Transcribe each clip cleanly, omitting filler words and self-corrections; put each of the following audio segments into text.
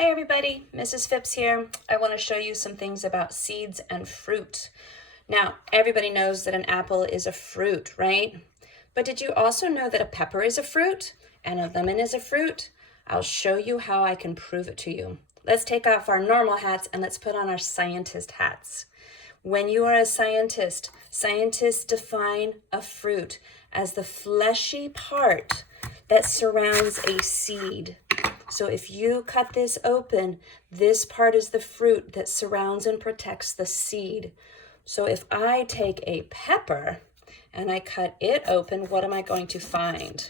Hi everybody, Mrs. Phipps here. I want to show you some things about seeds and fruit. Now, everybody knows that an apple is a fruit, right? But did you also know that a pepper is a fruit and a lemon is a fruit? I'll show you how I can prove it to you. Let's take off our normal hats and let's put on our scientist hats. When you are a scientist, scientists define a fruit as the fleshy part that surrounds a seed. So if you cut this open, this part is the fruit that surrounds and protects the seed. So if I take a pepper and I cut it open, what am I going to find?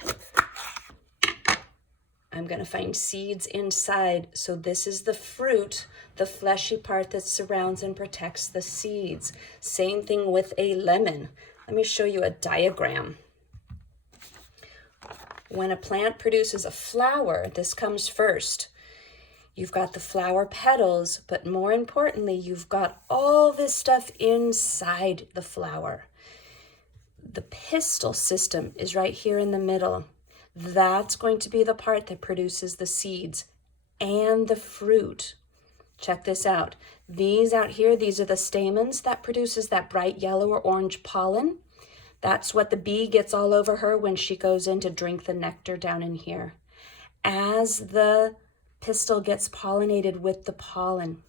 I'm going to find seeds inside. So this is the fruit, the fleshy part that surrounds and protects the seeds. Same thing with a lemon. Let me show you a diagram. When a plant produces a flower, this comes first. You've got the flower petals, but more importantly, you've got all this stuff inside the flower. The pistil system is right here in the middle. That's going to be the part that produces the seeds and the fruit. Check this out. These out here, these are the stamens that produces that bright yellow or orange pollen. That's what the bee gets all over her when she goes in to drink the nectar down in here. As the pistil gets pollinated with the pollen,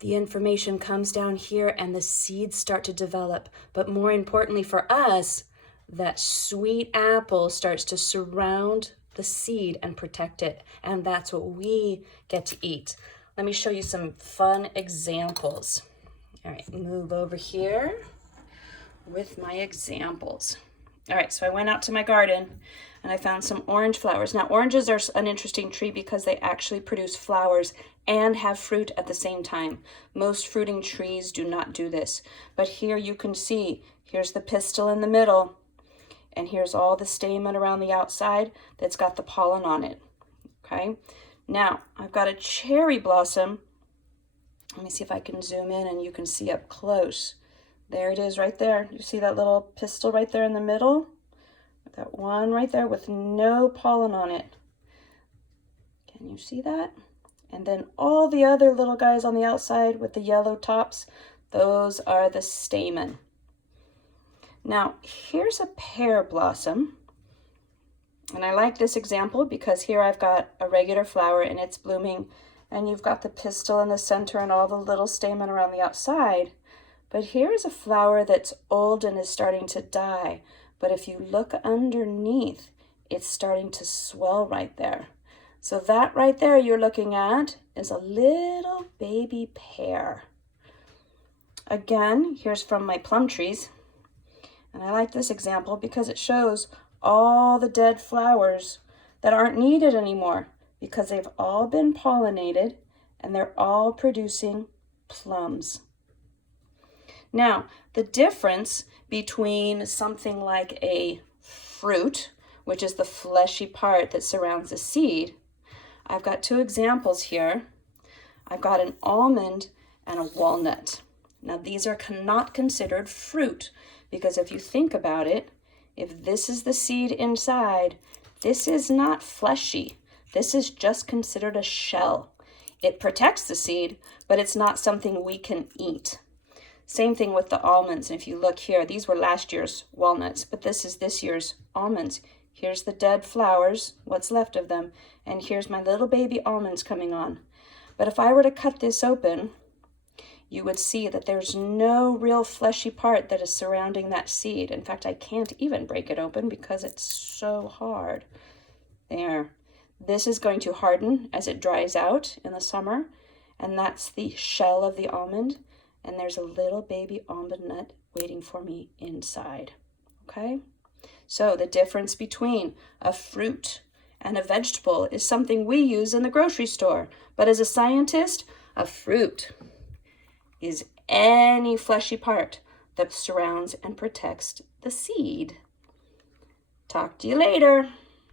the information comes down here and the seeds start to develop. But more importantly for us, that sweet apple starts to surround the seed and protect it. And that's what we get to eat. Let me show you some fun examples. All right, move over here with my examples. All right, so I went out to my garden and I found some orange flowers. Now, oranges are an interesting tree because they actually produce flowers and have fruit at the same time. Most fruiting trees do not do this. But here you can see, here's the pistil in the middle, and here's all the stamen around the outside that's got the pollen on it, okay? Now, I've got a cherry blossom. Let me see if I can zoom in and you can see up close. There it is right there. You see that little pistil right there in the middle? That one right there with no pollen on it. Can you see that? And then all the other little guys on the outside with the yellow tops, those are the stamen. Now, here's a pear blossom. And I like this example because here I've got a regular flower and it's blooming, and you've got the pistil in the center and all the little stamen around the outside. But here is a flower that's old and is starting to die. But if you look underneath, it's starting to swell right there. So that right there you're looking at is a little baby pear. Again, here's from my plum trees. And I like this example because it shows all the dead flowers that aren't needed anymore because they've all been pollinated and they're all producing plums. Now, the difference between something like a fruit, which is the fleshy part that surrounds a seed, I've got two examples here. I've got an almond and a walnut. Now, these are not considered fruit because if you think about it, if this is the seed inside, this is not fleshy. This is just considered a shell. It protects the seed, but it's not something we can eat. Same thing with the almonds. And if you look here, these were last year's walnuts, but this is this year's almonds. Here's the dead flowers, what's left of them, and here's my little baby almonds coming on. But if I were to cut this open, you would see that there's no real fleshy part that is surrounding that seed. In fact, I can't even break it open because it's so hard. There. This is going to harden as it dries out in the summer, and that's the shell of the almond. And there's a little baby almond nut waiting for me inside, okay? So the difference between a fruit and a vegetable is something we use in the grocery store. But as a scientist, a fruit is any fleshy part that surrounds and protects the seed. Talk to you later.